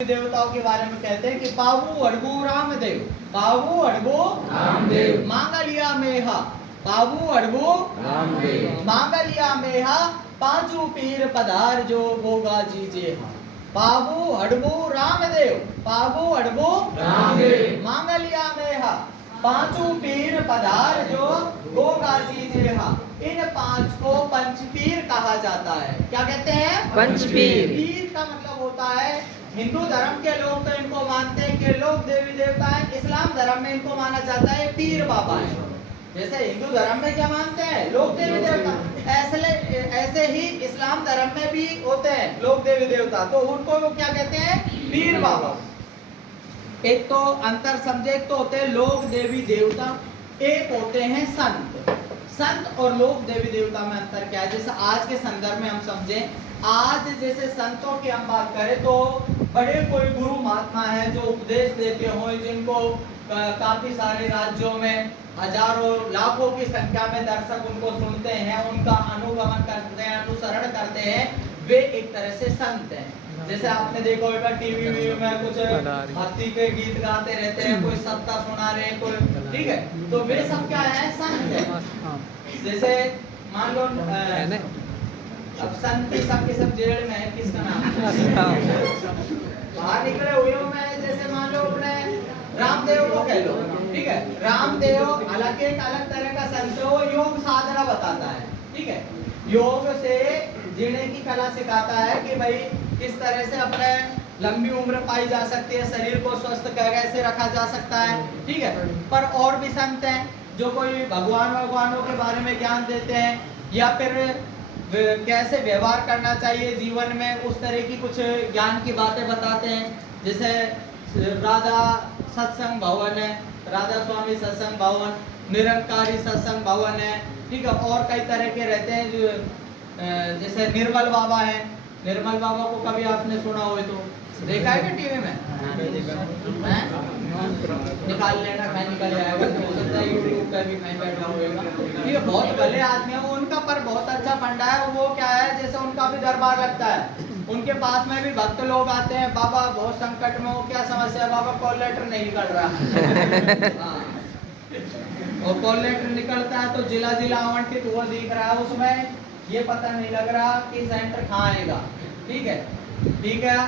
देवताओं के बारे में कहते हैं कि पावु अड़बू रामदेव, पावु अड़बू रामदेव, मांगलिया मेहा, पावु अड़बू रामदेव, मांगलिया मेहा, पांचू पीर पधार जो गोगा जी जेहा। पावु अड़बू रामदेव, पावु अड़बू रामदेव, मांगलिया मेहा, पांचू पीर पधार जो गोगा जी जेहा। इन पांच को पंचपीर कहा जाता है। क्या कहते हैं? पंचपीर। पीर का मतलब होता है, हिंदू धर्म के लोग तो इनको मानते हैं कि लोग देवी देवता हैं। इस्लाम धर्म में इनको माना जाता है पीर बाबा है। जैसे हिंदू धर्म में क्या मानते हैं? लोग देवी देवता। ऐसे ही इस्लाम धर्म में भी होते हैं लोग देवी देवता, तो उनको वो क्या कहते हैं? पीर बाबा। एक तो अंतर समझे, एक तो होते हैं लोग देवी देवता, एक होते हैं संत। संत और लोग देवी देवता में अंतर क्या है? जैसे आज के संदर्भ में हम समझें, आज जैसे संतों की हम बात करें तो बड़े कोई गुरु महात्मा है जो उपदेश देते हो, जिनको काफी सारे राज्यों में हजारों लाखों की संख्या में दर्शक उनको सुनते हैं, उनका अनुगमन करते हैं, अनुसरण करते हैं, वे एक तरह से संत हैं। जैसे आपने देखा होगा टीवी में कुछ भक्ति के गीत गाते रहते हैं, कोई सत्ता सुना रहे हैं, कोई, ठीक है, तो वे सब क्या है? संत है। जैसे मान लो अब संत सबके सब जेल में है, किसका नाम बाहर निकले हुए हो, मैं जैसे मान लो अपने रामदेव को कह लो, ठीक है, रामदेव हालांकि एक अलग तरह का संत है, वो योग साधना बताता है, ठीक है, योग से जीने की कला सिखाता है कि भाई किस तरह से अपने लंबी उम्र पाई जा सकती है, शरीर को स्वस्थ कैसे रखा जा सकता है, ठीक है। पर और भी संत हैं जो कोई भगवानों के बारे में ज्ञान देते हैं, या फिर कैसे व्यवहार करना चाहिए जीवन में, उस तरह की कुछ ज्ञान की बातें बताते हैं। जैसे राधा सत्संग भवन है, राधा स्वामी सत्संग भवन, निरंकारी सत्संग भवन है, ठीक है, और कई तरह के रहते हैं जो जैसे निर्मल बाबा है। निर्मल बाबा को कभी आपने सुना हो तो देखा है क्या टीवी में? निकाल लेना, कहीं निकल जाएगा, तो हो सकता है यूट्यूब पे भी कहीं बैठा होगा, ठीक है। बहुत भले आदमी है वो, उनका पर बहुत अच्छा फंडा है। वो क्या है, जैसे उनका भी दरबार लगता है, उनके पास में भी भक्त लोग आते हैं, बाबा बहुत संकट में हो, क्या समस्या है बाबा? कॉल लेटर नहीं निकल रहा हाँ, और कॉल लेटर निकलता है तो जिला जिला आवंटित हुआ दिख रहा है, उसमें ये पता नहीं लग रहा कि सेंटर कहाँ आएगा, ठीक है, ठीक है।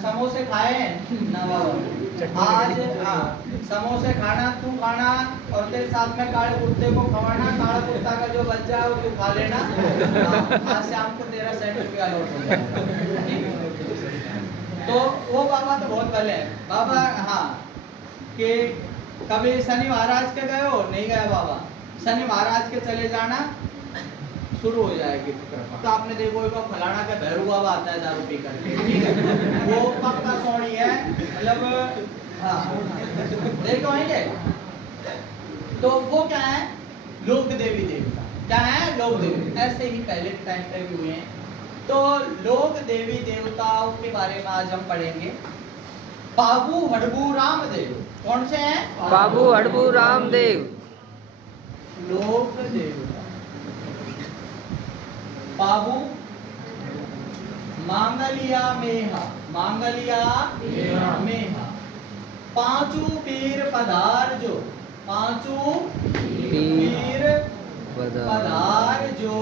समोसे खाए हैं ना बाबा आज? हाँ, समोसे खाना, तू खाना, और तेरे साथ में काले कुत्ते को खवाना, काला कुत्ता का जो बच्चा है वो तू खा लेना, आज शाम को तेरा सेंटर भी अलॉट हो जाएगा। तो वो बाबा तो बहुत भले हैं बाबा। हाँ, कि कभी शनि महाराज के गए हो? नहीं गए बाबा। शनि महाराज के चले जाना, शुरू हो जाएगी कृपा। तो आपने देखो एक फलाना का भैरू बाबा आता है दारू पी करके, ठीक है, वो पक्का सोनी है, मतलब हाँ, देखो है। तो वो क्या है? लोक देवी देवता। क्या है? लोक देवी। ऐसे ही पहले टाइम पे भी हुए हैं। तो लोक देवी देवताओं के बारे में आज हम पढ़ेंगे। पावु हड़बू रामदेव कौन से हैं? पावु हड़बू रामदेव, लोक देवता। पावु मांगलिया मेहा, मांगलिया मेहा, पांचू पीर पधार जो, पांचू पीर पधार जो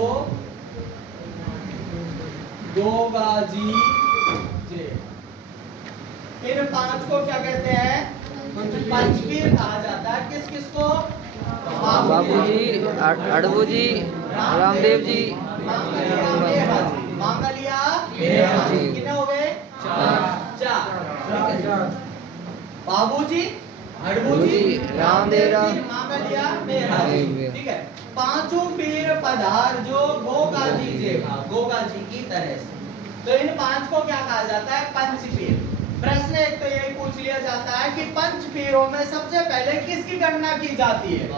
गोगा जी जे। इन पांच को क्या कहते हैं? पंचपीर कहा जाता है। किस किस को? बाबू जी, अड़बू जी, रामदेव जी, मांगलिया जी। कितने हो गए? चार। बाबूजी, हड़बूजी, रामदेव जी, मांगलिया मेरा, ठीक है। पांचों पीर पधार जो गोगा जी जेगा, गोगा जी की तरह से। तो इन पांच को क्या कहा जाता है? पंचपीर। प्रश्न एक तो यही पूछ लिया जाता है कि पंच पीरों में सबसे पहले किसकी गणना की जाती है?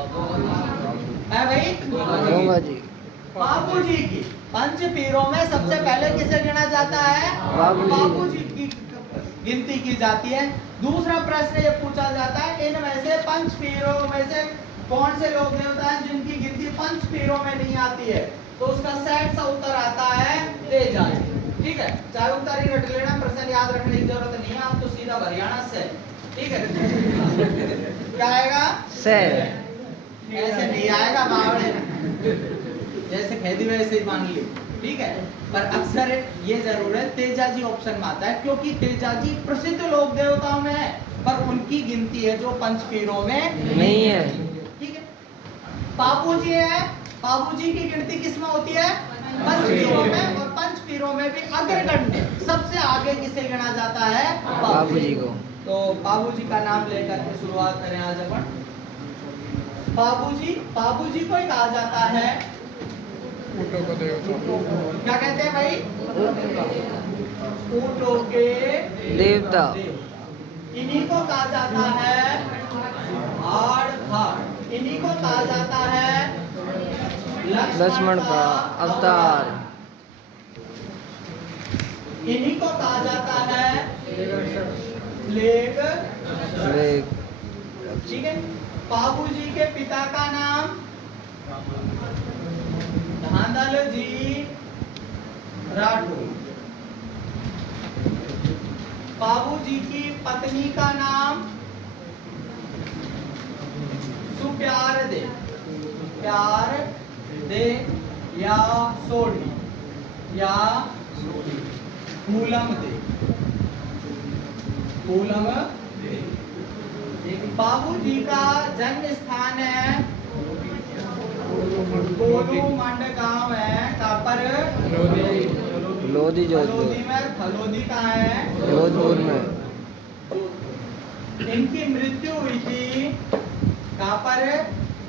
भाई गोगा जी, बाबू जी की। पंच पीरों में सबसे पहले किसे गिना जाता है? बाबू जी की गिनती की जाती है। दूसरा प्रश्न ये पूछा जाता है, इनमें से पंच पीरों में से कौन से लोग देवता हैं जिनकी गिनती पंच पीरों में नहीं आती है? तो उसका सेट सा उत्तर आता है तेजाजी। ठीक है, चाहे उतारी रट लेना, प्रश्न याद रखने की जरूरत नहीं है, आप तो सीधा हरियाणा से, ठीक है। क्या आएगा? से। ऐसे नहीं आएगा बावड़े, जैसे खेदी वैसे ही मान ली, ठीक है। पर अक्सर ये जरूर है तेजाजी ऑप्शन में आता है, क्योंकि तेजाजी प्रसिद्ध लोक देवताओं में है, पर उनकी गिनती है जो पंचपीरों में नहीं है। ठीक है। बाबूजी है, बाबूजी की गिनती किसमें होती है? पंचपीरों में, और पंचपीरों में भी अग्रगण्य सबसे आगे किसे गिना जाता है? बाबूजी को। तो बाबूजी का नाम लेकर के शुरुआत करें आज अपन। बाबूजी, बाबूजी को ही कहा जाता है, क्या कहते हैं भाई? ऊंटों के देवता। इन्हीं को कहा जाता है हाड़, इन्हीं को कहा जाता है लक्ष्मण का अवतार। इन्हीं को कहा जाता है प्लेग। लेग। ठीक है। बाबूजी के पिता का नाम धांधल जी राठौर। बाबूजी की पत्नी का नाम सुप्यार दे, प्यार दे या सोडी या फूलम दे, फूलम दे। बाबूजी का जन्म स्थान है कोलू मंड गांव है, कहाँ पर? लोधी जोधपुर। फलोदी में, फलोदी कहाँ है? जोधपुर में। इनकी मृत्यु हुई थी कहाँ पर?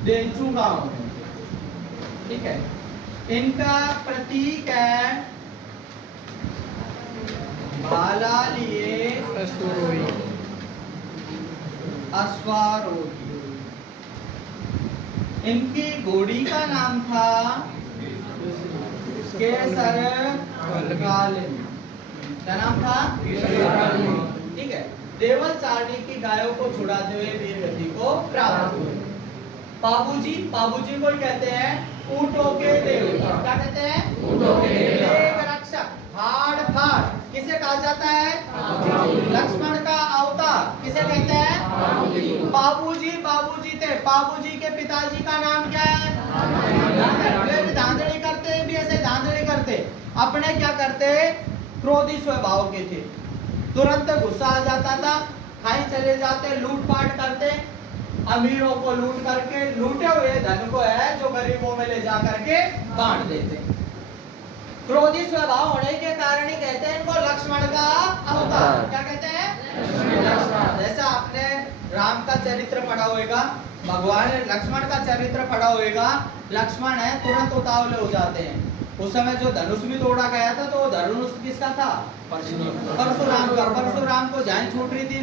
देंचू गांव में, ठीक है। इनका प्रतीक है भाला लिए अश्वारोही। इनकी घोड़ी का नाम था केसर कालिनी। क्या नाम था? ठीक है। देवल चारणी की गायों को छुड़ाते हुए वीर गति को प्राप्त हुए। बाबूजी, बाबूजी को कहते हैं ऊंटों के देवता। क्या कहते हैं? ऊंटों के देवता। लेग रक्षक, हाड़ फाड़ किसे कहा जाता है? लक्ष्मण का अवतार किसे कहते हैं? बाबूजी, बाबूजी थे। बाबूजी के पिताजी का नाम क्या है? धांधली करते भी ऐसे धांधली करते, अपने क्या करते? क्रोधी स्वभाव के थे, तुरंत गुस्सा आ जाता था, खाई चले जाते, लूटपाट करते, अमीरों को लूट करके लूटे हुए धन को है जो गरीबों में ले जा करके बांट देते। क्रोधी स्वभाव होने के कारण ही कहते हैं इनको लक्ष्मण का अवतार। क्या कहते हैं? लक्ष्मण। जैसा आपने राम का चरित्र पढ़ा होगा, भगवान लक्ष्मण का चरित्र पढ़ा होगा, लक्ष्मण है तुरंत उतावले हो जाते हैं। उस समय जो धनुष भी तोड़ा गया था तो धनुष किसका था? परशुराम का। परशुराम को जान छूट रही थी,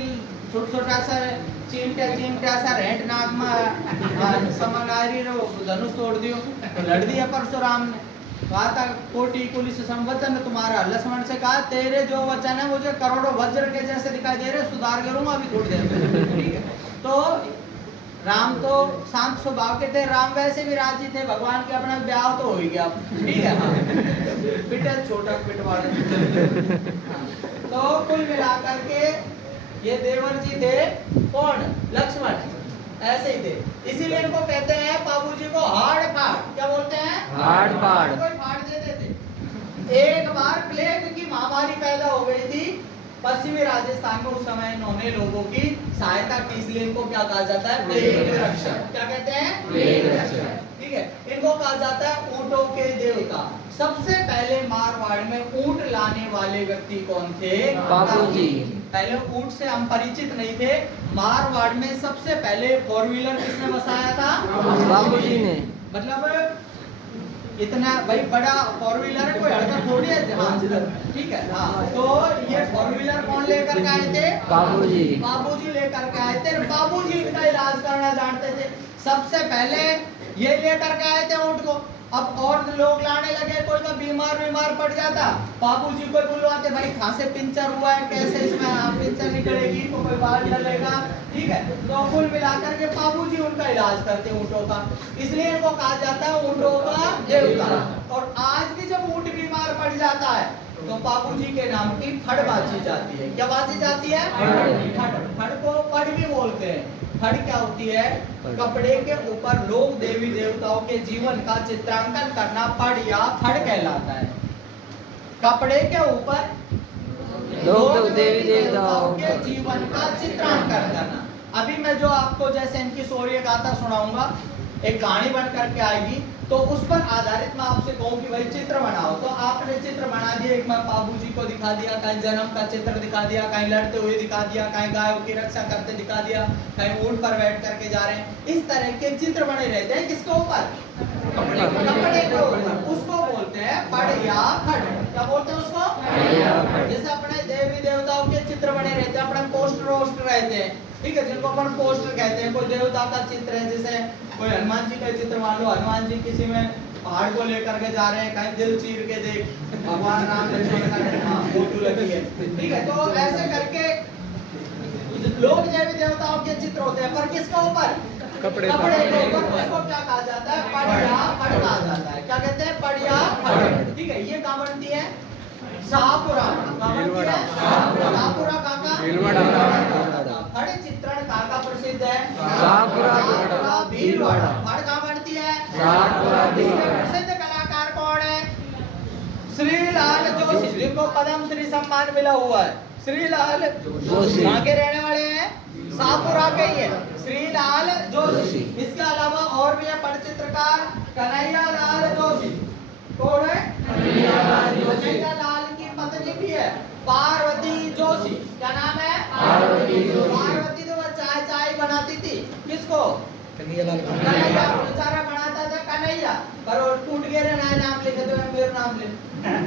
छोटा सा चिमटा सा रेंट नाक में समनारी धनुष तोड़ दियो, तो लड़ दिया परशुराम ने। कहा था कोटि कुलिस संवचन तुम्हारा, लक्ष्मण से कहा तेरे जो वचन है मुझे करोड़ों वज्र के जैसे दिखाई दे रहे, सुधार करूंगा अभी थोड़ी देर में। ठीक है। तो राम तो शांत स्वभाव के थे, राम वैसे भी राजी थे, भगवान के अपना ब्याह तो हो ही गया। ठीक है। हाँ। पिटे छोटा पिटवाड़े। तो कुल मिलाकर के ये देवर जी थे कौन? लक्ष्मण। ऐसे ही थे, इसीलिए इनको कहते हैं बाबूजी को हाड़ फाड़। क्या बोलते हैं? हाड़ फाड़। कोई फाड़ देते थे। एक बार प्लेग की महामारी पैदा हो गई थी पश्चिमी राजस्थान में, उस समय इन्होंने लोगों की सहायता की, इसलिए इनको क्या कहा जाता है? प्लेग रक्षक। क्या कहते हैं? प्लेग रक्षक। ठीक है। इनको कहा जाता है ऊंटों के देवता। सबसे पहले मारवाड़ में ऊंट लाने वाले व्यक्ति कौन थे? बाबूजी। पहले ऊंट से हम परिचित नहीं थे। मारवाड़ में सबसे पहले 4 व्हीलर किसने बसाया था? बाबूजी ने। मतलब इतना भाई बड़ा 4 व्हीलर है, कोई हड़का थोड़ी है। हाँ, ठीक है। हाँ, तो ये 4 व्हीलर कौन लेकर के आए थे? बाबूजी। बाबूजी लेकर के आए थे। बाबूजी इनका इलाज करना जानते थे। सबसे पहले ये लेकर के आए थे ऊंट को। अब और लोग लाने लगे, कोई का बीमार पड़ जाता, बाबूजी को बुलवाते, भाई कहाँ से पिंचर हुआ है, कैसे इसमें पिंचर निकलेगी, तो कोई बाल डलेगा। ठीक है। तो कुल मिलाकर के बाबूजी उनका इलाज करते ऊंटों का, इसलिए इनको कहा जाता है ऊंटों का देवता। और आज भी जब ऊंट बीमार पड़ जाता है तो बाबूजी के नाम की फड़ बाजी जाती है। क्या बाजी जाती है? फड़ को पड़ भी बोलते हैं। फड़ क्या होती है? कपड़े के ऊपर लोग देवी देवताओं के जीवन का चित्रांकन करना पड़ या फड़ कहलाता है। कपड़े के ऊपर लोग देवी देवताओं के जीवन का चित्रांकन करना। अभी मैं जो आपको जैसे इनकी शौर्य गाथा सुनाऊंगा, एक कहानी बन करके आएगी, तो उस पर आधारित मैं आपसे कहूँ कि भाई चित्र बनाओ, तो आपने चित्र बना दिया। एक मैं बाबूजी को दिखा दिया, कहीं जन्म का चित्र दिखा दिया, कहीं लड़ते हुए दिखा दिया, कहीं गायों की रक्षा करते दिखा दिया, कहीं ऊंट पर बैठ करके जा रहे हैं। इस तरह के चित्र बने रहते हैं। किसके ऊपर? कपड़े के ऊपर। उसको बोलते हैं पड़ या फड़। क्या बोलते हैं उसको? जैसे अपने देवी देवताओं के चित्र बने रहते हैं, अपने पोस्टर रहते हैं, ठीक है, जिनको अपन पोस्टर कहते हैं। कोई देवता का चित्र है, जैसे कोई हनुमान जी का चित्र मान लो, हनुमान जी किसी में पहाड़ को लेकर के जा रहे हैं, कहीं दिल चीर के देख, भगवान राम लक्ष्मण का फोटो लगी है, ठीक है। तो ऐसे करके लोग देवी देवताओं के चित्र होते हैं, पर किसके ऊपर? कपड़े के ऊपर। उसको क्या कहा जाता है? पड़ या फड़ कहा जाता है। क्या कहते हैं? पड़ या फड़, ठीक है। ये कहाँ बनती है? शाहपुरा। शाहपुरा काका फड़ चित्रण काका प्रसिद्ध है। शाहपुरा भीलवाड़ा। फड़ कहाँ बनती है? प्रसिद्ध कलाकार कौन है? श्रीलाल जोशी, जिनको पद्म श्री सम्मान मिला हुआ है। श्रीलाल जोशी कहाँ के रहने वाले हैं? शाहपुरा के ही है, श्रीलाल जोशी। इसके अलावा और भी है पट चित्रकार कन्हैया लाल जोशी। कौन है? कन्हैया लाल की पत्नी भी है पार्वती जोशी। क्या नाम है? पार्वती। तो वह चाय बनाती थी। किसको? कन्हैया बेचारा बनाता था कन्हैया, पर वो टूट गए ना, नाम लिखे तो मेरा नाम ले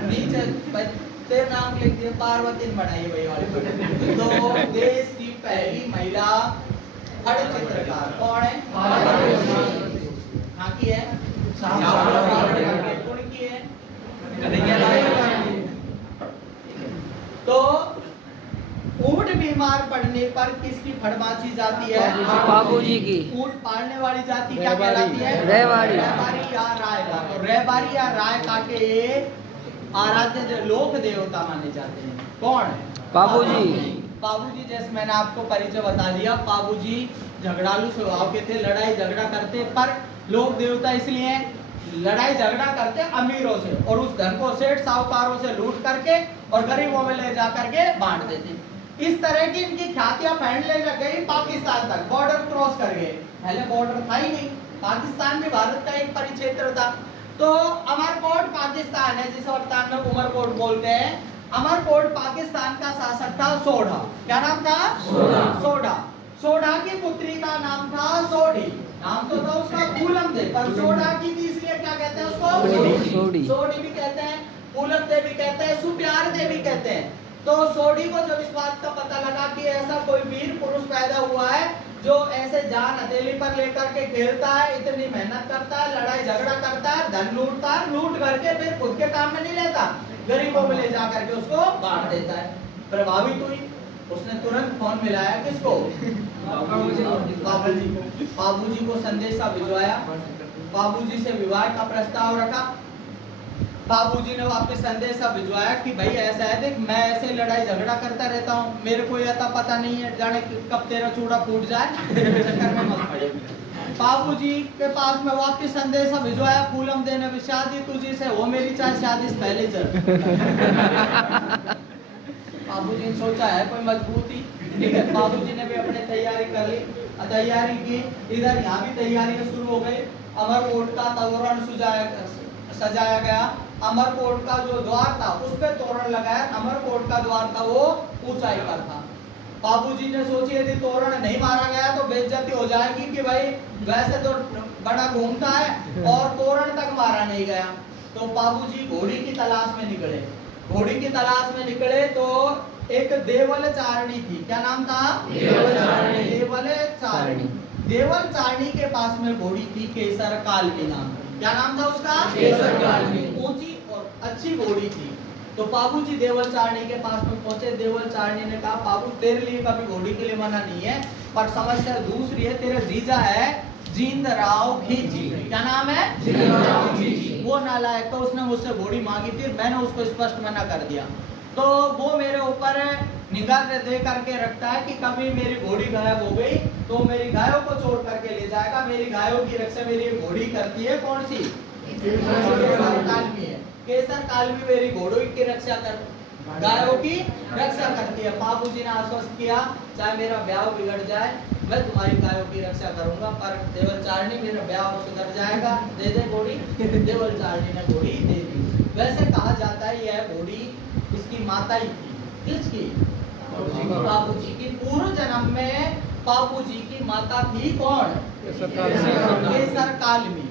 नीचे तेरे नाम लिख दिया, पार्वती ने बनाई भाई वाली। तो देश की पहली महिला फड़ चित्रकार कौन है? कहाँ की है? कौन की है? तो ऊंट बीमार पड़ने पर किसकी फड़ बाजी जाती है? बाबूजी की। ऊंट पालने वाली जाति क्या कहलाती है? रहबारी या राय का। तो रहबारी या राय का के आराध्य लोक देवता माने जाते हैं। कौन है? बाबूजी। बाबूजी जैसे मैंने आपको परिचय बता दिया, बाबूजी झगड़ालू स्वभाव के थे, लड़ाई झगड़ा करते, पर लोक देवता इसलिए लड़ाई झगड़ा करते अमीरों से, और उस धन को सेठ साहूकारों से लूट करके और गरीबों में ले जा करके बांट देते। इस तरह की इनकी ख्यातियां फैलने लग गई पाकिस्तान तक, बॉर्डर क्रॉस कर गए। पहले बॉर्डर था ही नहीं, पाकिस्तान भी भारत का एक परिक्षेत्र था। तो अमरकोट पाकिस्तान है, जिसे वर्तमान में उमरकोट बोलते हैं। अमरकोट पाकिस्तान का शासक था सोढ़ा। क्या नाम था? सोढ़ा। सोढ़ा की पुत्री का नाम था सोढ़ी। नाम तो था उसका पूनम देवी, पर सोढ़ा की थी इसलिए क्या कहते हैं उसको? सोढ़ी भी कहते हैं, पूनम देवी कहते हैं, सुप्यार देवी कहते हैं। तो सोढ़ी को जब इस बात का पता लगा कि ऐसा कोई वीर पुरुष पैदा हुआ है जो ऐसे जान हथेली पर लेकर के खेलता है, इतनी मेहनत करता है, लड़ाई झगड़ा करता है, धन लूटता है, लूट करके फिर खुद के काम में नहीं लेता, गरीबों में ले जा करके उसको बांट देता है। प्रभावित हुई, उसने तुरंत फोन मिलाया किसको? बाबूजी को। बाबूजी को संदेशा भिजवाया, बाबूजी से विवाह का प्रस्ताव रखा। बाबूजी ने वापस संदेशा भिजवाया कि भाई ऐसा है, देख मैं ऐसे लड़ाई झगड़ा करता रहता हूँ, मेरे को ये पता नहीं है, जाने कब तेरा चूड़ा फूट जाए, चक्कर में मत पड़े। बाबूजी के पास में वापस संदेशा भिजवाया, फूलम देने भी शादी तुझी से हो मेरी, चाहे शादी से पहले चल। बाबूजी ने सोचा है कोई मजबूती, ठीक है। बाबूजी ने भी अपने तैयारी कर ली, तैयारी की, इधर यहाँ भी तैयारियां शुरू हो गई। अमरकोट का तोरण सजाया गया। अमरकोट का जो द्वार था उस पे तोरण लगाया। अमरकोट का द्वार था वो ऊंचाई पर था। बाबूजी ने सोची यदि तोरण नहीं मारा गया तो बेइज्जती हो जाएगी कि भाई वैसे तो बड़ा घूमता है और तोरण तक मारा नहीं गया। तो बाबूजी घोड़ी की तलाश में निकले। घोड़ी की तलाश में निकले तो एक देवल चारणी थी। क्या नाम था? देवल चारणी। देवल चारणी के पास में घोड़ी थी केसर काल के नाम। क्या नाम था उसका? केसर काल। ऊंची और अच्छी घोड़ी थी। तो बाबूजी देवल चारणी के पास में पहुंचे। देवल चारणी ने कहा बाबू तेरे लिए कभी घोड़ी के लिए मना नहीं है, पर समस्या दूसरी है, तेरा जीजा है जींदराव खींची। क्या नाम है? वो नालायक, तो उसने मुझसे घोड़ी मांगी थी, मैंने उसको स्पष्ट मना कर दिया। तो वो मेरे ऊपर निगाह दे करके रखता है कि कभी मेरी घोड़ी गायब हो गई तो मेरी गायों को छोड़ करके ले जाएगा। मेरी गायों की रक्षा मेरी घोड़ी करती है। कौन सी? केसर कालमी है। केसर कालमी मेरी घोड़ों की रक्षा कर, गायों की रक्षा करती है। बाबूजी ने आश्वस्त किया, चाहे मेरा ब्याह बिगड़ जाए मैं तुम्हारी गायों की रक्षा करूंगा, पर देवलचारिणी मेरा ब्याह सुधर जाएगा, दे दे घोड़ी। देवलचारिणी ने घोड़ी दे दी। वैसे कहा जाता है यह घोड़ी इसकी माता ही थी। किसकी? बाबूजी की। पूर्व जन्म में बाबूजी की माता थी कौन? केसर कालमी।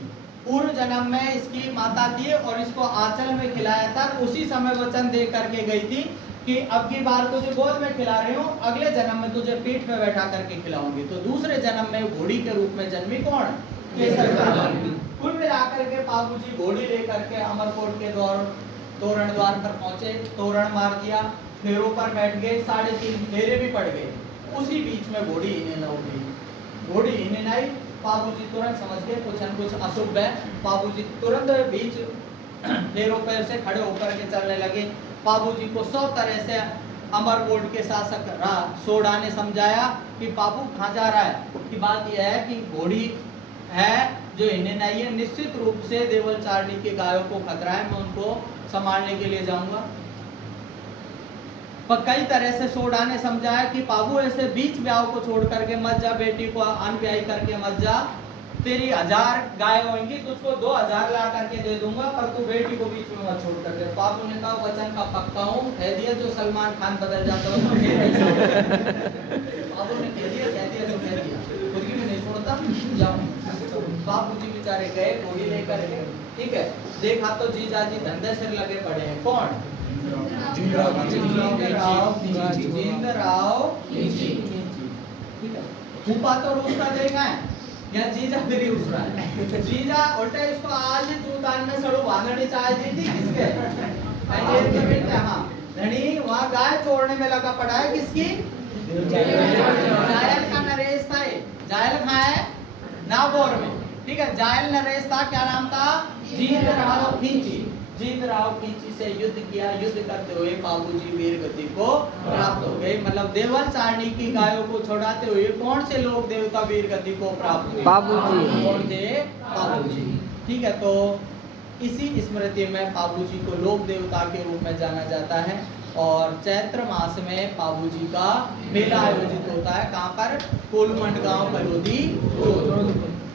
पूर्व जन्म में इसकी माता थी और इसको आंचल में खिलाया था। उसी समय वचन दे करके गई थी कि अब की बार तुझे गोद में खिला रही हूँ, अगले जन्म में तुझे पीठ में बैठा करके खिलाऊंगी। तो दूसरे जन्म में घोड़ी के रूप में जन्मी कौन? केसर कालमी। कुल मिलाकर के बाबूजी घोड़ी लेकर के अमरकोट के तोरण द्वार पर पहुंचे, तोरण मार दिया, फेरों पर बैठ गए, 3.5 फेरे भी पड़ गए। उसी बीच में घोड़ी इन्हें न उठी। घोड़ी इन्हें आई, बाबूजी तुरंत समझ गए कुछ न कुछ अशुभ है। बाबूजी तुरंत बीच फेरों पैर से खड़े होकर के चलने लगे। बाबूजी को 100 तरह से अमरकोट के शासक सोडा ने समझाया कि बाबू कहाँ जा रहा है। कि बात यह है कि घोड़ी है जो इन्हें नहीं है, निश्चित रूप से देवलचारिणी की गायों को खतरा है, मैं उनको संभालने के लिए जाऊंगा। पर कई तरह से सोडा ने समझाया कि बाबू ऐसे बीच ब्याह को छोड़ करके मत जा, बेटी को अनब्याही करके मत जा, तेरी 1000 गाय होंगी तो उसको 2000 ला करके दे दूंगा, पर तू बेटी को बीच में मत छोड़ करके। बाबू ने कहा वचन का पक्का हूँ, कह दिया जो सलमान खान बदल जाता है बाबू ने कह दिया तो कह दिया, खुद की भी नहीं छोड़ता, जाओ। बाबूजी बेचारे गए घोड़ी लेकर के, ठीक है। देखा तो जीजाजी धंधे सिर लगे पड़े हैं। कौन? जींदराव खींची। ठीक है। फूफा तो रूसता देखा है या जीजा भी रूस रहा है। जीजा उल्टे इसको आज चूतान में सड़ू बांधनी चाहे दी थी किसके? हाँ धनी वहाँ गाय छोड़ने में लगा पड़ा है। किसकी? जायल का नरेश था। जायल कहाँ है? नागौर में। ठीक है। जायल नरेश था। क्या नाम था? जींदराव खींची। जींदराव खींची से युद्ध किया। युद्ध करते हुए बाबूजी वीर गति को प्राप्त हो गए। मतलब देवलचारिणी की गायों को छोड़ाते हुए कौन से लोग देवता वीर गति को प्राप्त हुए? बाबूजी। कौन थे? बाबूजी। ठीक है। तो इसी स्मृति में बाबूजी को लोक देवता के रूप में जाना जाता है। और चैत्र मास में बाबूजी का मेला आयोजित होता है। कहाँ पर? कोलमंड गांव कलोदी।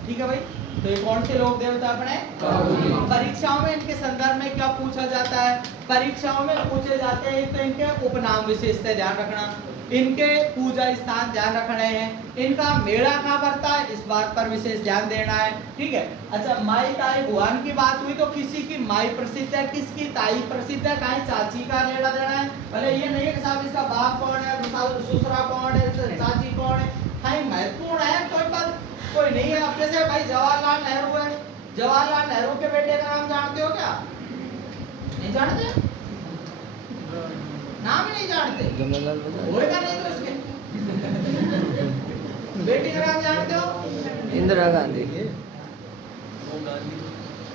ठीक है भाई। तो ये कौन से लोक देवता अपने? परीक्षाओं में इनके संदर्भ में क्या पूछा जाता है? परीक्षाओं में पूछे जाते हैं तो इनके उपनाम विशेषता ध्यान रखना, इनके पूजा स्थान ध्यान रखने हैं, इनका मेला कहाँ पड़ता है इस बात पर विशेष ध्यान देना है। ठीक है। अच्छा, माई ताई भगवान की बात हुई तो किसी की माई प्रसिद्ध है, किसकी ताई प्रसिद्ध है, कहीं चाची का लेना देना है। भले ये नहीं है कि साहब इसका बाप कौन है, ससुरा कौन है, चाची कौन है, कहीं महत्वपूर्ण है कोई पद कोई नहीं है। अब जैसे भाई जवाहरलाल नेहरू है, जवाहरलाल नेहरू के बेटे का नाम जानते हो क्या? नहीं जानते? नाम ही नहीं जानते? होएगा नहीं तो इसके बेटी का नाम जानते हो? इंदिरा गांधी।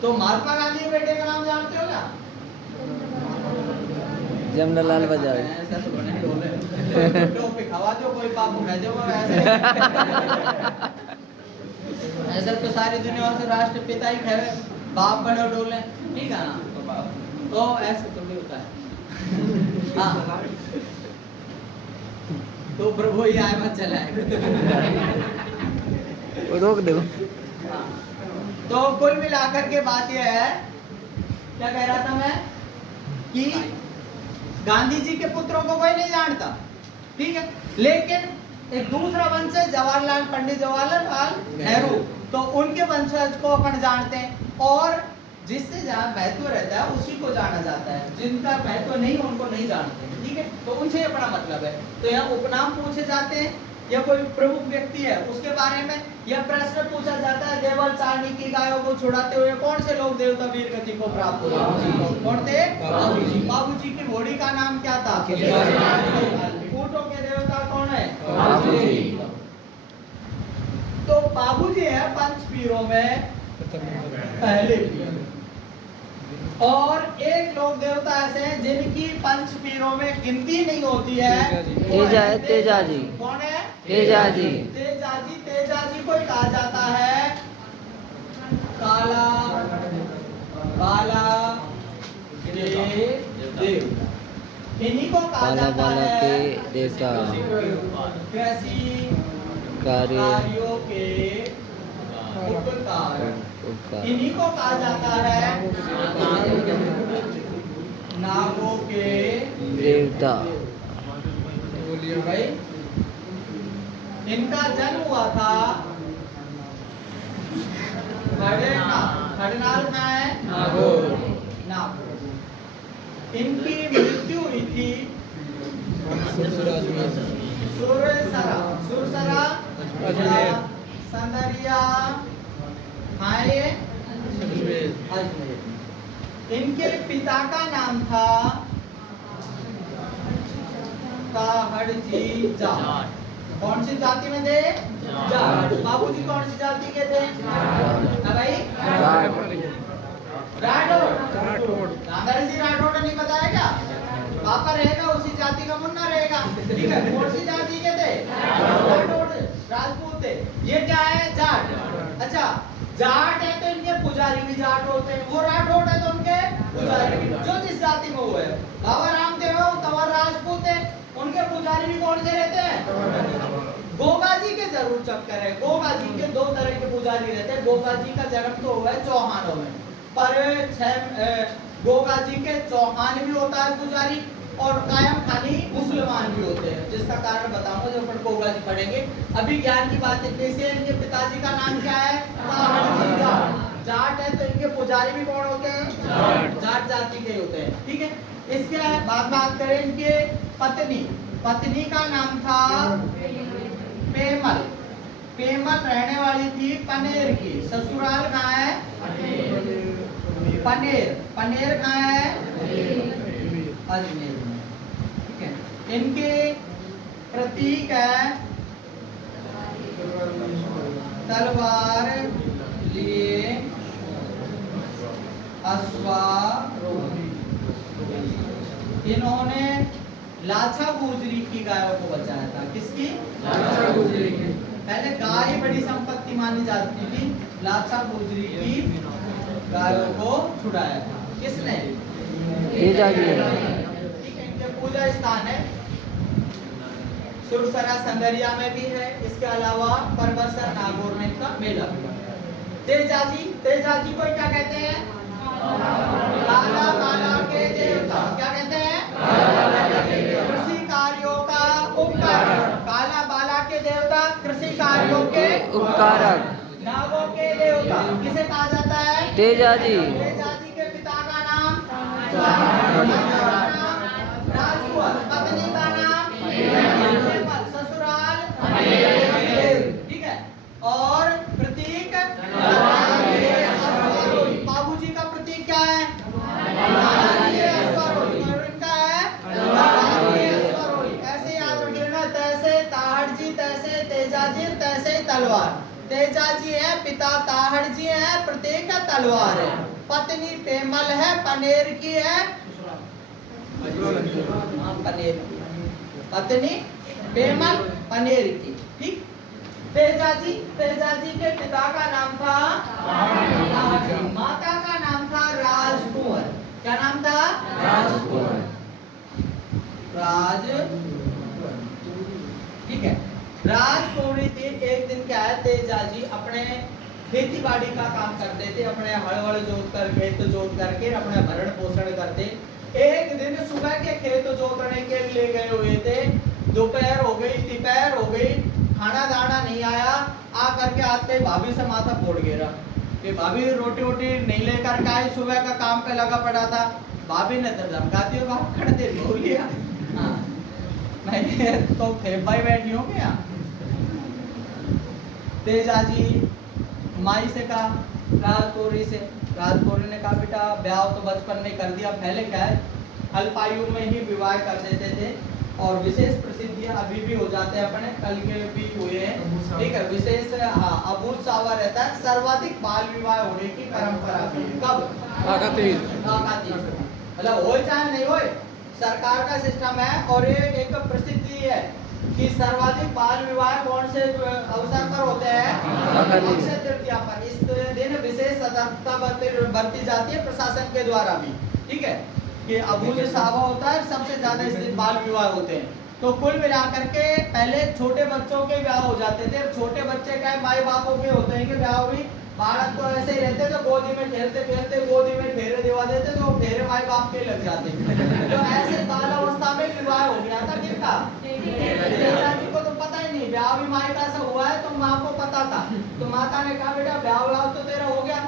तो महात्मा गांधी के बेटे का नाम जानते हो क्या? जमनालाल बजाज। ऐसा तो बने डोले टोपी खवा दो, कोई पापू कह दो। ऐसा तो सारी दुनिया से राष्ट्रपिता ही खड़े बाप बने डोले, ठीक है ना? तो ऐसे तो नहीं होता है। हाँ तो प्रभु ही आए मत चलाए। रोक दो। हाँ। तो कुल मिलाकर के बात यह है, क्या कह रहा था मैं, कि गांधी जी के पुत्रों को कोई नहीं जानता, ठीक है। लेकिन एक दूसरा वंशज जवाहरलाल, पंडित जवाहरलाल नेहरू, तो उनके वंशज को अपन जानते हैं। और जिससे जहाँ महत्व रहता है उसी को जाना जाता है, जिनका महत्व नहीं उनको नहीं जानते, ठीक है। तो उनसे अपना मतलब है। तो यहाँ उपनाम पूछे जाते हैं, या कोई प्रमुख व्यक्ति है उसके बारे में, या प्रश्न पूछा जाता है देवलचारिणी की गायों को छुड़ाते हुए कौन से लोग देवता वीर गति को प्राप्त हुए? कौन थे? बाबूजी। बाबूजी की घोड़ी का नाम क्या था? ऊंटों के देवता कौन है? तो बाबूजी जी है पंच पीरों में पहले पीर। और एक लोक देवता ऐसे हैं जिनकी पंच पीरों में गिनती नहीं होती है। तेजा है, तेजा जी। कौन है? तेजा जी। तेजा जी। तेजा जी को कहा जाता है काला बाला के देवता। इन्हीं को कहा काला जाता बाला है के देवता, कृषि कार्यों के उपकार। इन्हीं को कहा जाता है नागों के देवता। भाई इनका जन्म हुआ था खड़नाल कहाँ है? नागौर। इनकी मृत्यु हुई थी सुरसरा संदरिया अजमेर। इनके पिता का नाम था काहड़जी जाट। कौन सी जाति में थे? जाट। बाबूजी कौन सी जाति के थे? भाई राठौड़। दादाजी राठौड़ नहीं बताया क्या? पापा रहेगा उसी जाति का मुन्ना रहेगा। ठीक है, कौन सी जाति के थे? राठौड़, राजपूत थे। ये क्या है? जाट। अच्छा, जाट है तो इनके पुजारी भी जाट होते हैं। वो राठौड़ है तो उनके पुजारी भी, जो जिस जाति में हुए। बाबा रामदेव तंवर राजपूत है, उनके पुजारी भी कौन से रहते हैं? गोगा जी के जरूर चक्कर है। गोगा जी के दो तरह के पुजारी रहते हैं। गोगा जी का जन्म तो हुआ है चौहानों में, पर गोगा जी के चौहान भी होता है पुजारी और कायम खानी मुसलमान भी होते हैं, जिसका कारण बताऊंगा जब अपन गोगा जी पढ़ेंगे। अभी ज्ञान की बात इतनी से, इनके पिताजी का नाम क्या है? जाट है तो इनके पुजारी भी कौन होते हैं? जाट जाति के होते हैं। ठीक है, इसके बाद बात करें इनके पत्नी का नाम था पेमल। पेमल रहने वाली थी पनेर की। ससुराल कहाँ है? पनेर कहाँ है? अजमेर में। ठीक है, इनके प्रतीक है तलवार लिए अश्वारोही। इन्होंने लाछा गुजरी की गायों को बचाया था। किसकी? लाछा गुजरी की। पहले गाय बड़ी संपत्ति मानी जाती थी, लाछा गुजरी की गायों को छुड़ाया था। किसने? तेजा जी। ठीक है, इनके पूजा स्थान है सुरसरा संदरिया में भी है। इसके अलावा परबसर नागौर में इनका मेला भी है। तेजा जी को क्या कहते हैं? काला बाला के देवता। क्या कहते हैं? कृषि कार्यों का उपकारक। काला बाला के देवता, कृषि कार्यों के उपकारक। नागों के देवता किसे कहा जाता है? तेजा जी। तेजा जी के पिता का नाम राजकुंवर, पत्नी का नाम पेमल, ससुराल। ठीक है, और प्रतीक बाबूजी का प्रतीक क्या है? इनका है ऐसे याद रख लेना, तैसे ताहड़ जी, तैसे तेजा जी, तैसे तलवार। तेजा जी है पिता, ताहड़ जी है प्रतीक है, तलवार है। पत्नी पेमल है, पनेर की है, पनेर। पत्नी पेमल पनेर की। ठीक, तेजा जी के पिता का नाम था माता का नाम था राजकुंवर। क्या नाम था? राजकुंवर। ठीक है, राजकुंवरी थी। एक दिन क्या है, तेजा जी अपने खेती बाड़ी का काम करते थे, अपने हड़ जोत कर, खेत जोत करके अपना भरण पोषण करते। एक दिन सुबह के खेत जोतने के लिए गए हुए थे, दोपहर हो गई, तिपहर हो गई, खाना दाना नहीं आया। आ करके आते भाभी से माथा फोड़ गिरा कि भाभी रोटी वोटी नहीं लेकर के आई, सुबह का काम पे लगा पड़ा था। भाभी ने तो धमकाती हो खड़ते बोल लिया, मैं तो भाई बैठी हूँ क्या? तेजा जी माई से कहा, राजकोरी ने कहा बेटा ब्याह तो बचपन में कर दिया। पहले क्या है, अल्पायु में ही विवाह कर देते थे, और विशेष प्रसिद्धियां अभी भी हो जाते हैं अपने, कल के भी हुए हैं, ठीक है। विशेष अभूत सावा रहता है, सर्वाधिक बाल विवाह होने की परंपरा भी है। कब? काकतीय। मतलब हो चाहे नहीं हो, सरकार का सिस्टम है। और ये एक प्रसिद्धि है कि सर्वाधिक बाल विवाह कौन से अवसर पर होते हैं? अक्षय तृतीया पर। इस दिन विशेष सतर्कता बरती जाती है प्रशासन के द्वारा भी, ठीक है, कि अबूझ सावा होता है, सबसे ज्यादा इस दिन बाल विवाह होते हैं। तो कुल मिलाकर के पहले छोटे बच्चों के ब्याह हो जाते थे। छोटे बच्चे का माई बापों के होते हैं कि ब्याह हुई, बालक तो ऐसे ही रहते, तो गोदी में खेलते खेलते गोदी में फेरे दिवा देते, तो फेरे माई बाप के लग जाते। तो ऐसे बाल अवस्था में विवाह हो गया था किसका? जी को तो पता ही नहीं, ब्याह भी माई का ऐसा हुआ है, तो माँ को पता था। तो माता ने कहा बेटा ब्याह तो तेरा हो गया,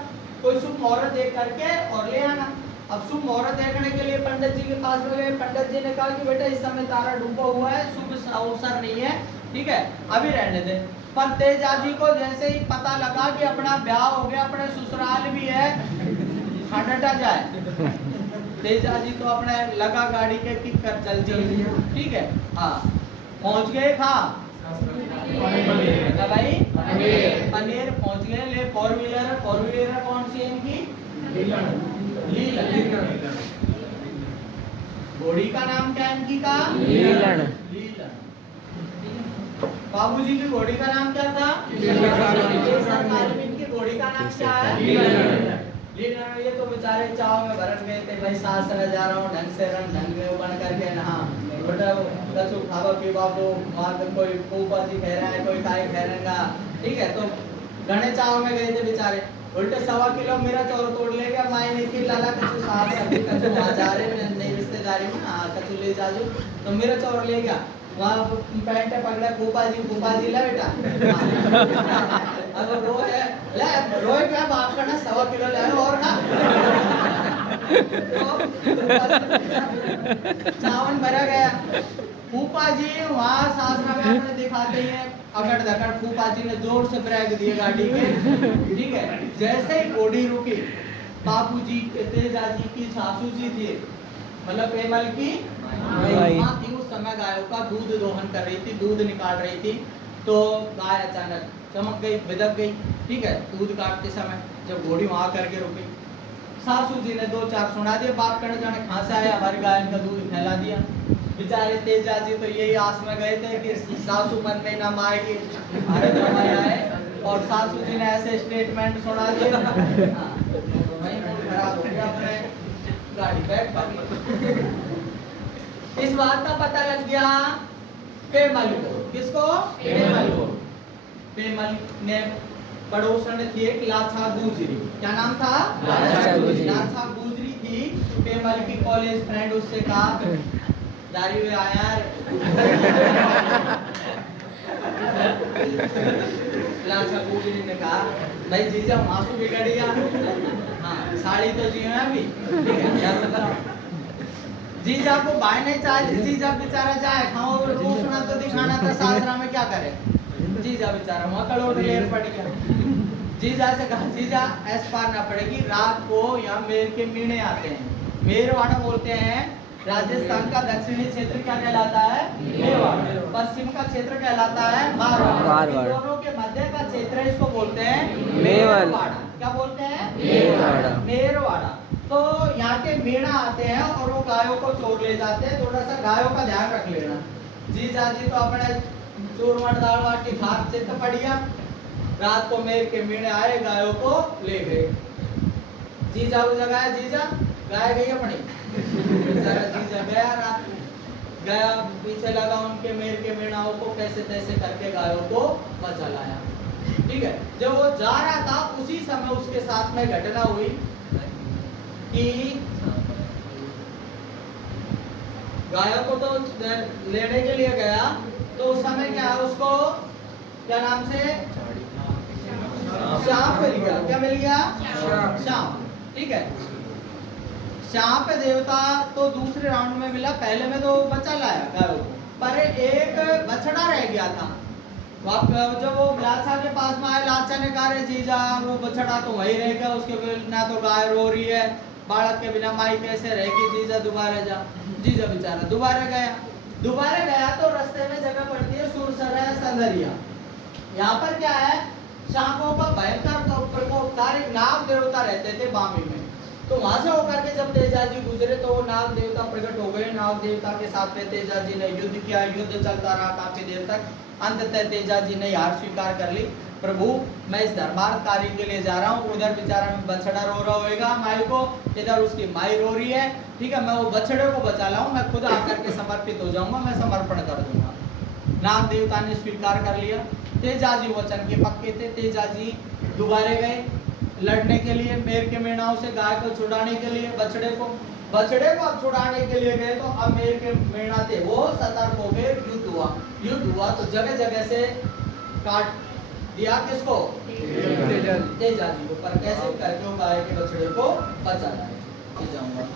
कोई शुभ मुहूर्त देख करके और ले आना। अब शुभ मुहूर्त देखने के लिए पंडित जी के पास में गए। पंडित जी ने कहा कि बेटा इस समय तारा डूबा हुआ है, शुभ अवसर नहीं है, ठीक है, अभी रहने दे। पर तेजाजी को जैसे ही पता लगा कि अपना ब्याह हो गया, अपने ससुराल भी है, हटटा जाए, तेजाजी तो अपने लगा गाड़ी के किक कर चल दी, ठीक है। हाँ, पहुंच गए कहाँ? भाई पनीर पहुंच गए। ले फोर व्हीलर कौन सी है इनकी? लीलन। घोड़ी का नाम क्या है इनकी का? लीलन। बाबूजी की घोड़ी का नाम क्या था? सरकार में इनकी घोड़ी का नाम क्या है? लीलन। ये तो बेचारे चाव में भरन गए थे, भाई सास रह जा रहा हूँ, ढंग से रंग ढंग में बन करके नहा बेटा कछु खावा पीवा को वहाँ पे कोई फूफाजी कह रहा है, कोई काय कह रहेगा, ठीक है। तो घने चाव में गए थे बेचारे, उल्टे 1.25 किलो मेरा चौर तोड़ ले गया। माई ने की लाला कछु साग सब्जी कछु वहाँ जा रहे नहीं रिश्तेदारी में, हाँ कछु ले जाजू, तो मेरा चौर ले गया। वहाँ पैंट पकड़ा फूफाजी ला बेटा, अब रोए क्या बाप का ना 1.25 किलो ले और ना चावल भरा गया। फूफा जी वहाँ सासरा में अपने दिखाते हैं, अगड़ धकड़ फूफा जी ने जोर से ब्रेक दिए गाड़ी के, ठीक है। जैसे ही घोड़ी रुकी, बापू जी तेजाजी की सासू जी थी, मतलब पेमल की माँ थी, उस समय गायों का दूध दोहन कर रही थी, दूध निकाल रही थी। तो गाय अचानक चमक गई, बिदक गई, ठीक है। दूध काटते समय जब घोड़ी वहां करके रुकी, सासू जी ने 2-4 सुना दिए, बाप कण जाने कहां से आया, हमारी गाय का दूध फैला दिया। बेचारे तेजाजी तो यही आस में गए थे कि सासू मन में ना आएगी, हमारे जमाई आए, और सासू जी ने ऐसे स्टेटमेंट सुना दिए, वही मूड खराब हो गया, अपने गाड़ी बैठ पा। इस बात का पता लग गया पेमल को। किसको? पेमल को। पेमल ने पड़ोसन थी एक लाछा गुजरी, क्या नाम था? लाछा गुजरी थी। पेमल की कॉलेज फ्रेंड उससे कहा दारी में आया लाछा गुजरी ने कहा भाई जीजा मासू बिगड़ गया, हाँ साड़ी तो जी है अभी, ठीक है, क्या बताओ। जीजा को भाई नहीं चाहिए, जीजा बेचारा जाए खाओ और पूछना तो दिखाना था, सासरा में क्या करे। जीजा बेचारा वहाँ करोड़ लेर पड़ गया। जीजा से कहा जीजा ऐस पार ना पड़ेगी, रात को यहाँ मेर के मीणे आते हैं। मेरवाड़ा बोलते हैं, राजस्थान का दक्षिणी क्षेत्र क्या कहलाता है? मेवाड़। पश्चिम का क्षेत्र कहलाता है मारवाड़। दोनों के मध्य का क्षेत्र इसको बोलते हैं मेवाड़ा। क्या बोलते हैं? मेरवाड़ा। तो यहाँ के मीणा आते हैं और वो गायों को चोर ले जाते हैं, थोड़ा सा गायों का ध्यान रख लेना। जीजा जी तो अपने चूरमट दाल बाटी खा चित्त पड़ गया, रात को मेर के मीणे आए, गायों को ले गए। जीजा को जगाया, जीजा गाय गई अपनी, जीजा गया, रात गया पीछे लगा उनके मेर के मीणाओं को कैसे तैसे करके गायों को बचा लाया, ठीक है। जब वो जा रहा था उसी समय उसके साथ में घटना हुई कि गायों को तो लेने के लिए गया, तो उस समय क्या उसको क्या नाम से सांप मिल गया। क्या मिल गया? सांप, ठीक है। सांप देवता तो दूसरे राउंड में मिला, पहले में तो बचा लाया गायों को, पर एक बछड़ा रह गया था। जब वो लाचा के पास में आए, लाचा ने कहा रे जीजा वो बछड़ा तो वही रह गया, उसके बिना तो गाय रो रही है, बालक के बिना माई कैसे रहेगी, जीजा दोबारा जा। जीजा बेचारा दोबारा गया, दोबारा गया तो रास्ते में जगह पड़ती है सुरसरा संदरिया। यहाँ पर क्या है, सांपों का भयंकर प्रकोपकारी नाग देवता रहते थे बामी में। तो वहां से होकर के जब तेजाजी गुजरे तो वो नाग देवता प्रकट हो गए। नाग देवता के साथ में तेजाजी ने युद्ध किया, युद्ध चलता रहा काफी देर तक। अंततः तेजाजी ने हार स्वीकार कर ली, प्रभु मैं इस धर्मार्थ कार्य के लिए जा रहा हूँ। उधर बेचारा में बछड़ा रो रहा होगा माई को, इधर उसकी माई रो रही है, ठीक है, मैं वो बछड़े को बचा लाऊं, मैं खुद आकर के समर्पित हो जाऊंगा, मैं समर्पण कर दूंगा। नाग देवता ने स्वीकार कर लिया। तेजाजी वचन के पक्के थे। तेजाजी दोबारे गए लड़ने के लिए मेर के मेणाओं से, गाय को छुड़ाने के लिए, बछड़े को अब छुड़ाने के लिए गए। तो अब मेर के मेणा थे वो सतर्क हो गए। युद्ध हुआ तो जगह जगह से काट दिया किसको, तेजाजी को। पर कैसे करके वो गाय के बछड़े को बचा लाए। जाऊंगा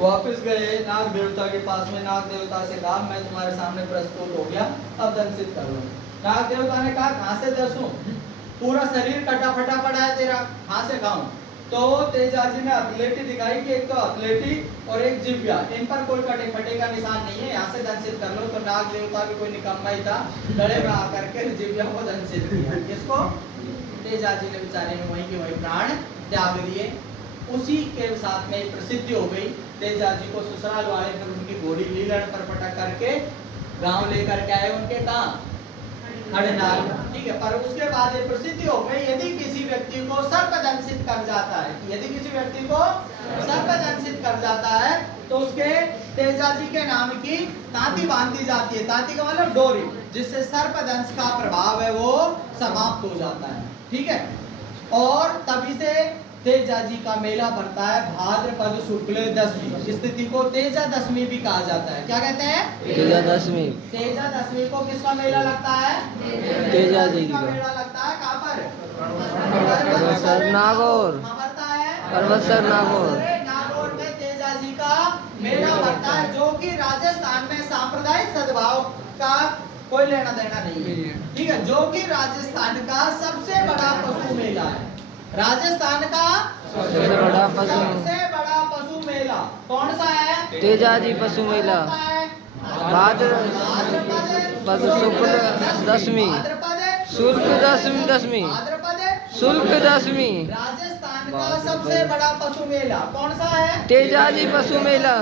वापिस गए नाग देवता के पास में। नाग देवता से कहा मैं तुम्हारे सामने प्रस्तुत हो गया, अब दंशित कर लो। नाग देवता ने कहा कहां से दसूं, पूरा शरीर कटा फटा पड़ा है तेरा, कहां से खाऊं। तो तेजाजी ने हथेली दिखाई कि एक तो हथेली और एक जिह्वा, इन पर कोई कटे फटे का निशान नहीं है, यहाँ से दंशित कर लो। तो नाग देवता भी कोई निकम्मा ही था, गले में आकर के जिह्वा को दंशित किया। किसको, तेजाजी ने बेचारे ने वहीं के वहीं प्राण त्याग दिए। उसी के साथ में प्रसिद्धि हो गई। तेजाजी को ससुराल वाले फिर उनकी घोड़ी लीलन पर पटक करके गांव लेकर के आए, उनके कहां, हड़नाल, ठीक है। पर उसके बाद ये प्रसिद्धि हो गई, यदि किसी व्यक्ति को सर्पदंशित कर जाता है, यदि किसी व्यक्ति को सर्पदंशित कर जाता है तो उसके तेजाजी के नाम की तांती बांधी जाती है। तांती का मतलब डोरी, जिससे सर्पदंश का प्रभाव है वो समाप्त हो जाता है, ठीक है। और तभी से तेजाजी का मेला भरता है भाद्रपद शुक्ल दशमी। स्थिति को तेजा दशमी भी कहा जाता है। क्या कहते हैं, तेजा दशमी। तेजा दशमी को किसका मेला लगता है, तेजाजी का का मेला लगता है। कहाँ पर, नागौर, कहाँ भरता है, परबतसर नागौर। नागौर में तेजाजी का मेला भरता है, जो कि राजस्थान में सांप्रदायिक सद्भाव का कोई लेना देना नहीं है, ठीक है। जो कि राजस्थान का सबसे बड़ा पशु मेला है। राजस्थान का सबसे बड़ा पशु मेला कौन सा है, तेजाजी पशु मेला। भाद्रपद शुक्ल दशमी, शुक्ल दशमी, शुक्ल दशमी। राजस्थान का सबसे बड़ा पशु मेला कौन सा है, तेजाजी पशु मेला।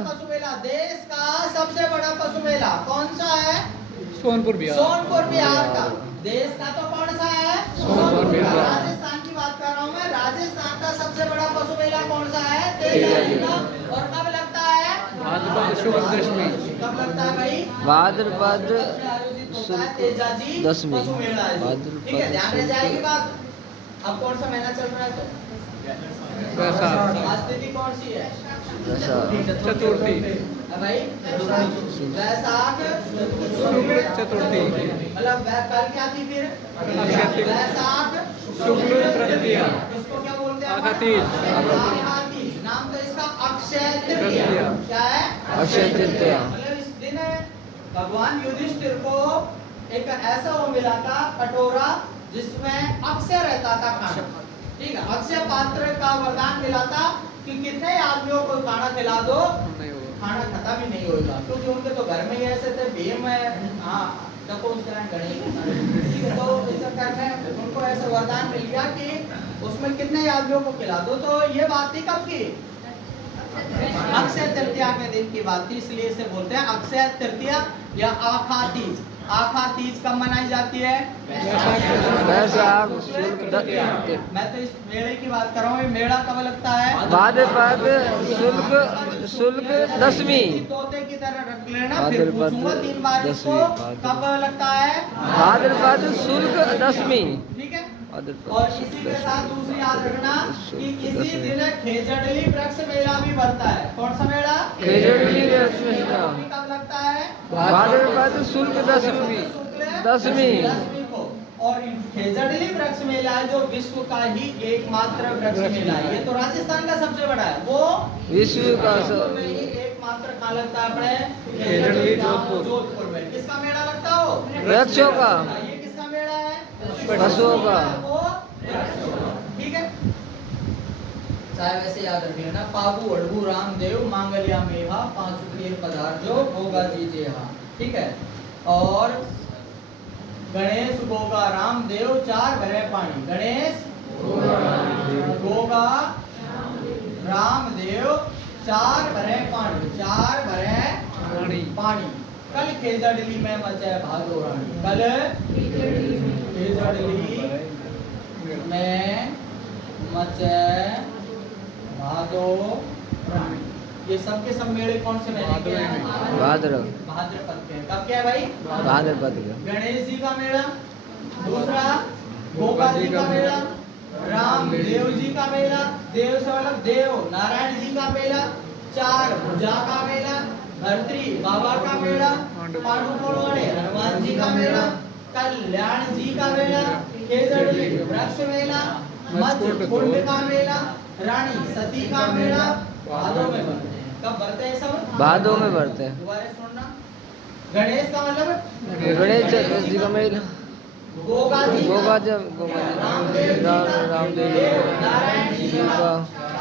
देश का सबसे बड़ा पशु मेला कौन सा है, सोनपुर बिहार का। देश का तो कौन सा है, सोनपुर बिहार। राजस्थान की बात कर रहा हूँ मैं। राजस्थान का सबसे बड़ा पशु मेला कौन सा है, तेजाजी का। और कब लगता है, भाद्रपद शुक्ल दशमी। कब लगता है भाई, भाद्रपद आयोजित होता है तेजाजी दशमी। पशु मेला है जो। ठीक है, ध्यान रह जाएगी बात। अब कौन सा महीना चल रहा है, तो आज तिथि कौन सी है, चतुर्थी। भाई वैशाख चतुर्थी, मतलब कल क्या थी फिर, वैशाख शुक्ल तृतीया, इसको क्या बोलते हैं, आखातीज। नाम तो इसका अक्षय तृतीया। क्या है, अक्षय तृतीया। मतलब इस दिन भगवान युधिष्ठिर को एक ऐसा वो मिला था कटोरा जिसमें अक्षय रहता था खाना, ठीक है। अक्षय पात्र का वरदान मिला था कि कितने आदमियों को खाना खिला दो, खाना खत्म ही नहीं होगा, क्योंकि उनके तो घर में ही ऐसे थे, भीम है, हाँ ठीक है। तो इस चक्कर में उनको ऐसा वरदान मिल गया कि उसमें कितने आदमियों को खिला दो। तो ये बात थी कब की, अक्षय तृतीया के दिन की बात थी, इसलिए इसे बोलते हैं अक्षय तृतीया या आखातीज। आखातीज कब मनाई जाती है, वैशाख मैं तो इस मेले की बात कर रहा हूँ। ये मेला कब लगता है, भाद्रपद शुक्ल दशमी। तोते की तरह रख लेना, फिर पूछूंगा 3 बार इसको कब लगता है, भाद्रपद शुक्ल दशमी, ठीक है। भाद्रपद और इसी के साथ दूसरी याद रखना कि इसी दिन खेजड़ली वृक्ष मेला भी बनता है। कौन सा मेला, खेजड़ली वृक्ष मेला। कब लगता है, भाद्रपद शुक्ल दशमी को। और खेजड़ली वृक्ष मेला है जो विश्व का ही एकमात्र वृक्ष मेला है। ये तो राजस्थान का सबसे बड़ा है, वो विश्व का में ही एकमात्र कहाँ लगता है अपने खेजड़ली जोधपुर में। किसका मेला लगता हो, वृक्षों का, ये किसका मेला है, पशुओं का, ठीक है। चाहे वैसे याद रख लेना, पाबू अड़बू रामदेव मांगलिया मेहा 5 पदार्थ जो होगा जी जेहा। ठीक है। और गणेश गोगा रामदेव चार भरे पानी। गणेश गोगा रामदेव चार भरे पानी। चार भरे पानी। कल खेजड़ली में मचे भादो रानी। कल खेजड़ली में मचे भादो रानी। ये सब के सब मेले कौन से महीने के हैं? भाद्रव भाद्रपद के हैं। कब क्या है भाई? भाद्रपद का गणेश जी का मेला, दूसरा गोगा जी का मेला, रामदेव जी का मेला, देव से मतलब देव नारायण जी का मेला, चार भुजा का मेला, भर्तृ बाबा का मेला, पांडुपुरवाड़े हनुमान जी का मेला, कल्याण जी का मेला, केजड़ी वृक्ष मेला, मध्य कुंड का मेला, रानी सती का मेला भादों में बनते हैं। कब बढ़ते हैं सब? भादों में बढ़ते हैं। दोबारा सुनना। गणेश का मतलब गणेश जी का मेला, गोगा जी गोगा रामदेव नारायण जी जी का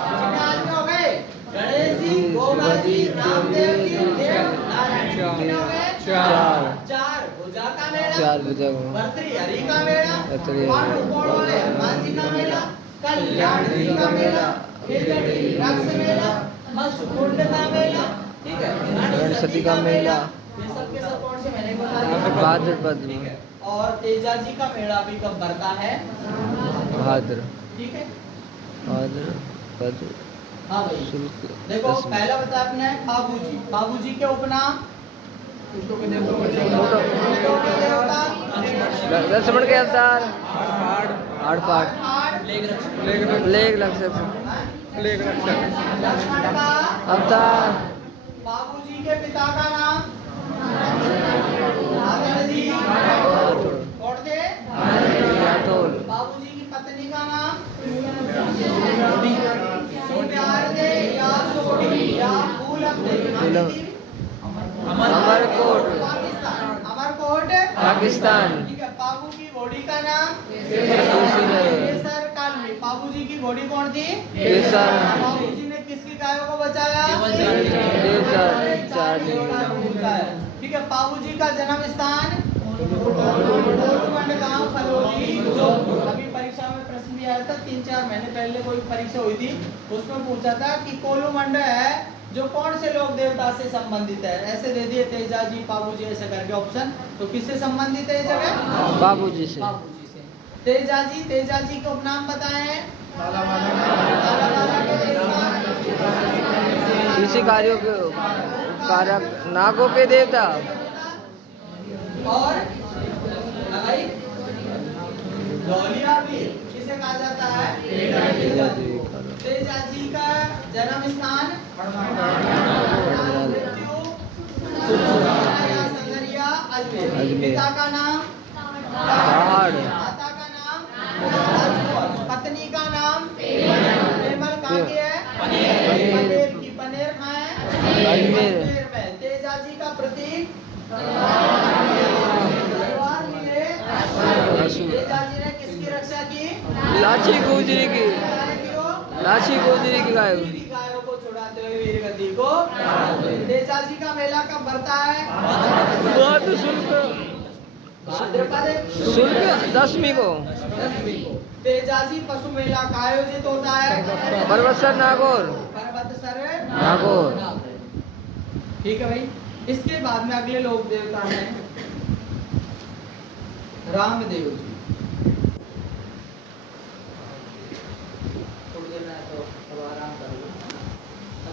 कितने आदमी हो गए? गणेश जी, गोगा जी, रामदेव जी, देव नारायण जी। कितने हो गए? चार। चार भुजा का मेला, चार भुजा का भर्तृ हरि का मेला, भर्तृहरि। पांडुपुरवाड़े हनुमान जी का मेला, कल्याण जी का मेला, केजड़ी वृक्ष मेला, मत्स्य कुंड का मेला, ठीक है, रानी सती का मेला। ये सब के सब कौन से महीने को बता दिया? भाद्रपद ठीक में। है। और तेजा जी का मेला भी कब बढ़ता है? भाद्र ठीक है। भाद्रपद हाँ भाई। शुल्क देखो दसवीं। पहला बताया आपने बाबूजी। बाबूजी के उपनाम लक्ष्मण के अवतार, आठ पाठ, आठ लेग लक्षण लक्ष्मण का अवतार, बाबूजी के पिता का नाम नारायण जी कोड़ते। राठौर, बाबूजी की पत्नी का नाम सोनियारदे या सोडी या फूलमदे। अमरकोट, पाकिस्तान। अमरकोट पाकिस्तान, ठीक है। बाबू की घोड़ी का नाम केसर, केसर कालमी। बाबूजी की घोड़ी कौन थी? केसर, बाबूजी ने किसकी गायों को बचाया? चार ठीक है। बाबूजी का जन्म स्थान कोलूमंड गांव फलोली। जो अभी परीक्षा में प्रश्न भी आया था 3-4 महीने पहले कोई परीक्षा हुई थी, उसमें पूछा था कि कोलूमंड है जो कौन से लोक देवता से संबंधित है। ऐसे दे दिए तेजा जी, बाबूजी, ऐसे करके ऑप्शन। तो किससे संबंधित है ये जगह? बाबूजी से। बाबूजी से। तेजा जी के उपनाम बताएं। लाला के देवता, कृषि कार्यों के कारक, नागों के देवता, और भाई धौलिया भी किसे कहा जाता है? तेजा जी का जन्म स्थान मृत्यु संगरिया अजमेर। पिता का नाम पहाड़, माता का नाम, पत्नी का नाम पेमल। कहाँ की है? पनेर की। पनेर कहाँ है? अजमेर। में। तेजा जी का प्रतीक तलवार लिए। तेजा जी ने किसकी रक्षा की? लाची गुजरी की, लाची गुजरी की गाय, गायों को छुड़ाते हुए वीर गति को। तेजा जी का मेला कब बढ़ता है? भाद्रपद शुल्क दसवीं को। तेजा जी पशु मेला का आयोजित होता है परवत्सर नागौर, पर्वतसर नागौर। ठीक है भाई। इसके बाद में अगले लोक देवता हैं रामदेव जी।